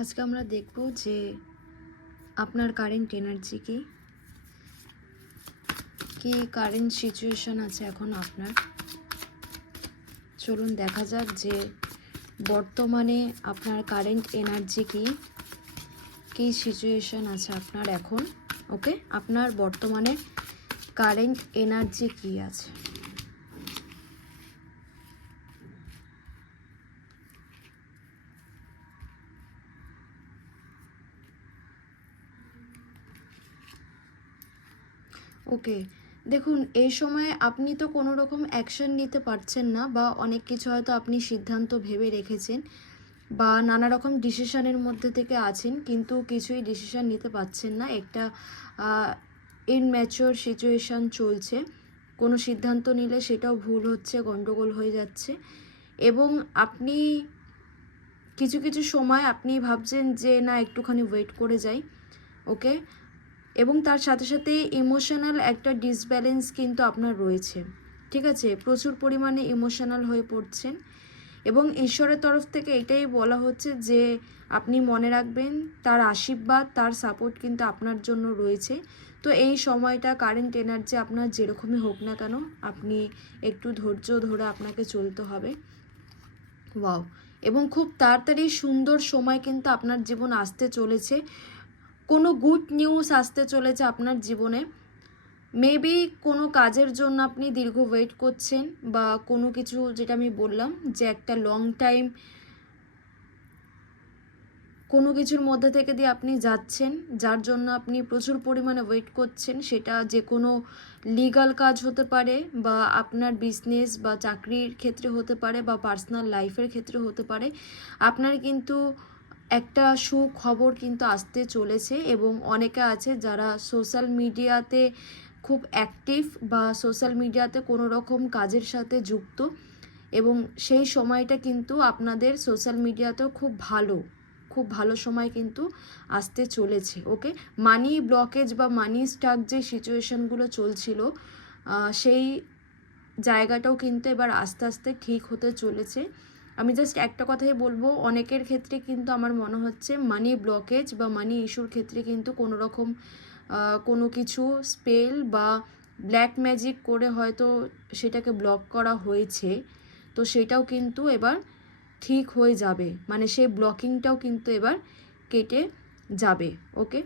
আজকে আমরা দেখব যে আপনার কারেন্ট এনার্জি কি কারেন্ট সিচুয়েশন আছে এখন আপনার। চলুন দেখা যাক যে বর্তমানে আপনার কারেন্ট এনার্জি কি সিচুয়েশন আছে আপনার এখন। ওকে, আপনার বর্তমানে কারেন্ট এনার্জি কি আছে। ওকে, দেখুন এই সময় আপনি তো কোনো রকম অ্যাকশন নিতে পারছেন না, বা অনেক কিছু হয়তো আপনি সিদ্ধান্ত ভেবে রেখেছেন বা নানা রকম ডিসিশনের মধ্যে থেকে আছেন, কিন্তু কিছুই ডিসিশন নিতে পারছেন না। একটা ইনম্যাচিওর সিচুয়েশান চলছে। কোনো সিদ্ধান্ত নিলে সেটাও ভুল হচ্ছে, গণ্ডগোল হয়ে যাচ্ছে। এবং আপনি কিছু কিছু সময় আপনি ভাবছেন যে না, একটুখানি ওয়েট করে যাই। ওকে, এবং তার সাথে সাথে ইমোশনাল একটা ডিসব্যালেন্স কিন্তু আপনার রয়েছে। ঠিক আছে, প্রচুর পরিমাণে ইমোশনাল হয়ে পড়ছেন, এবং ঈশ্বরের তরফ থেকে এটাই বলা হচ্ছে যে আপনি মনে রাখবেন তার আশীর্বাদ, তার সাপোর্ট কিন্তু আপনার জন্য রয়েছে। তো এই সময়টা কারেন্ট এনার্জি আপনার যেরকমই হোক না কেন, আপনি একটু ধৈর্য ধরে আপনাকে চলতে হবে। ওয়াও, এবং খুব তাড়াতাড়ি সুন্দর সময় কিন্তু আপনার জীবন আসতে চলেছে। কোনো গুড নিউজ আসতে চলেছে আপনার জীবনে। মেবি কোনো কাজের জন্য আপনি দীর্ঘ ওয়েট করছেন, বা কোনো কিছু, যেটা আমি বললাম যে একটা লং টাইম কোনো কিছুর মধ্যে থেকে দিয়ে আপনি যাচ্ছেন, যার জন্য আপনি প্রচুর পরিমাণে ওয়েট করছেন। সেটা যে কোনো লিগ্যাল কাজ হতে পারে, বা আপনার বিজনেস বা চাকরির ক্ষেত্রে হতে পারে, বা পার্সোনাল লাইফের ক্ষেত্রে হতে পারে। আপনার কিন্তু একটা সুখবর কিন্তু আসতে চলেছে। এবং অনেকে আছে যারা সোশ্যাল মিডিয়াতে খুব অ্যাক্টিভ, বা সোশ্যাল মিডিয়াতে কোনো রকম কাজের সাথে যুক্ত, এবং সেই সময়টা কিন্তু আপনাদের সোশ্যাল মিডিয়াতেও খুব ভালো সময় কিন্তু আসতে চলেছে। ওকে, মানি ব্লকেজ বা মানি স্টাক যে সিচুয়েশনগুলো চলছিল, সেই জায়গাটাও কিন্তু এবার আস্তে আস্তে ঠিক হতে চলেছে। আমি জাস্ট একটা কথাই বলবো, অনেকের ক্ষেত্রে কিন্তু আমার মনে হচ্ছে মানি ব্লকেজ বা মানি ইস্যুর ক্ষেত্রে কিন্তু কোনো রকম কোনো কিছু স্পেল বা ব্ল্যাক ম্যাজিক করে হয়তো সেটাকে ব্লক করা হয়েছে। তো সেটাও কিন্তু এবার ঠিক হয়ে যাবে, মানে সেই ব্লকিংটাও কিন্তু এবার কেটে যাবে। ওকে।